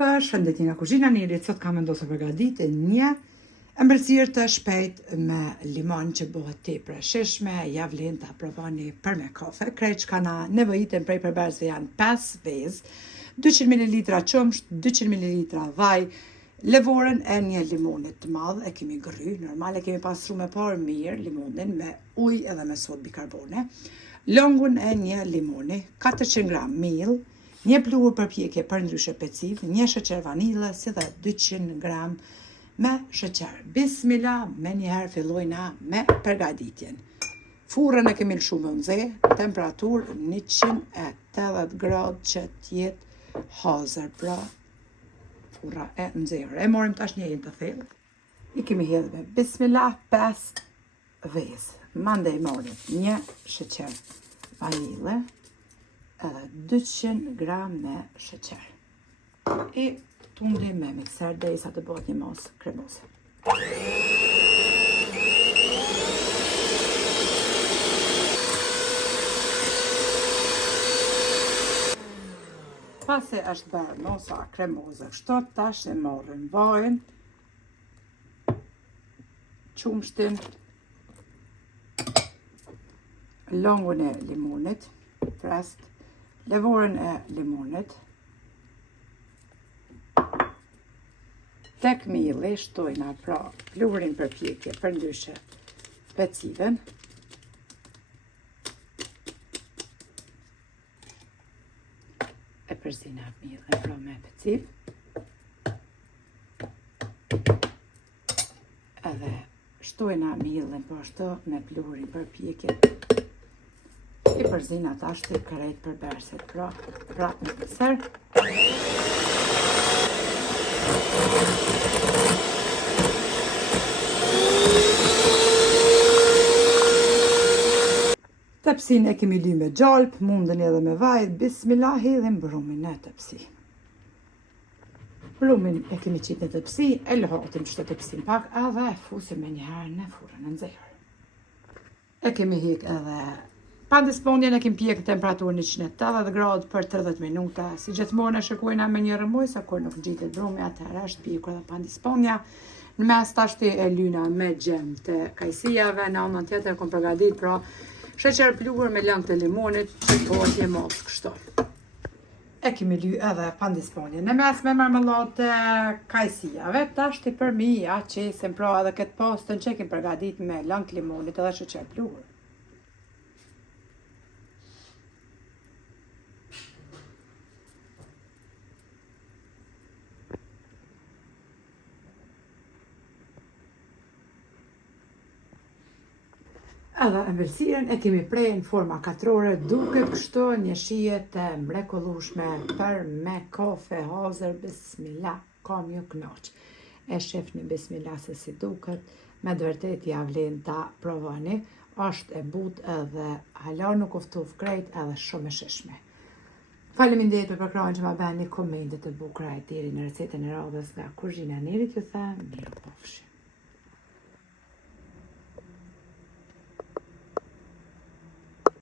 Për shëndetin e kuzhina Nerit, sot kam vendosur të përgatitë një ëmbëlsirë të shpejt me limon që bëhet tepër e shishme. Ja vlen ta provoni për me kafe. Krejt që kana nevojiten prej përberzve janë 5 vezë, 200 ml qumsht, 200 ml vaj, levorën e një limonit të madh e kemi gry, normal e kemi pastru me parë mirë limonin me ujë edhe me sodë bikarbone, longun e një limoni, 400 gram miell, një pluhur përpjekje për ndryshe peciv, një sheqer vanile, si dhe 200 gram me sheqer. Bismillah, me njëherë fillojna me përgatitjen. Furrën e kemi lshu me nxe, temperaturë 180 gradë që t'jetë hazër, pra furra e nxehur. E morim tash një jenë të thellë. I kemi hedhë me bismillah 5 vezë. Mandej morim një sheqer vanile, edhe 200 gram me sheqer. E tundim me mikser derisa të bëhet një masë kremose. Pasi është bërë masa kremoze kështu, tash e marrim vajin, qumshtin, longun e limonit, frest, levorën e limonit, tek mielli shtojna pra pluhurin përpjekje për ndryshe peciven, e përzina miellin pra me peciv, edhe shtojna miellin po ashtu me pluhurin përpjekje. I përzina tash të krejt përberset, pra prap në mikser. Tepsin e kemi ly me gjalp, mundën edhe me vaj, bismillah hedhim brumin në tepsi. Brumin e kemi qitë në tepsi, e lëhatim që të tepsin pak, edhe e fusim me njëherë në furrën e nxehur. E kemi hik edhe pandisponjen e kemi pjekë temperaturën 180 gradë për 30 minuta. Si gjithmonë e shikojna me një rëmuj, sa kur nuk ngjitet brumi, atëherë është pjekur edhe pandisponja. Në mes tashti e lyna me gjem të kajsijave, në anën tjetër kom përgatit pra sheqer pluhur me lëng të limonit që bëhet një masë kështu. E kemi ly edhe pandisponjen në mes me marmeladë të kajsijave, tashti për mi ja qesim pra edhe këtë pastën që kemi përgatit me lëng të limonit edhe sheqer pluhur. Edhe ëmbëlsirën e kemi prej në forma katrore, duket kështu një shije të mrekullueshme për me kafe hazër, bismillah, kam ju kënaq. E shefni bismillah se si duket, me të vërtet ja vlen ta provoni, është e butë edhe hala nuk uftuf krejt edhe shumë e shishme. Faleminderit për përkrahjen që ma bëni komentet e bukura e deri në recetën e radhës nga kuzhina e Nerit, ju them mirë pafshi.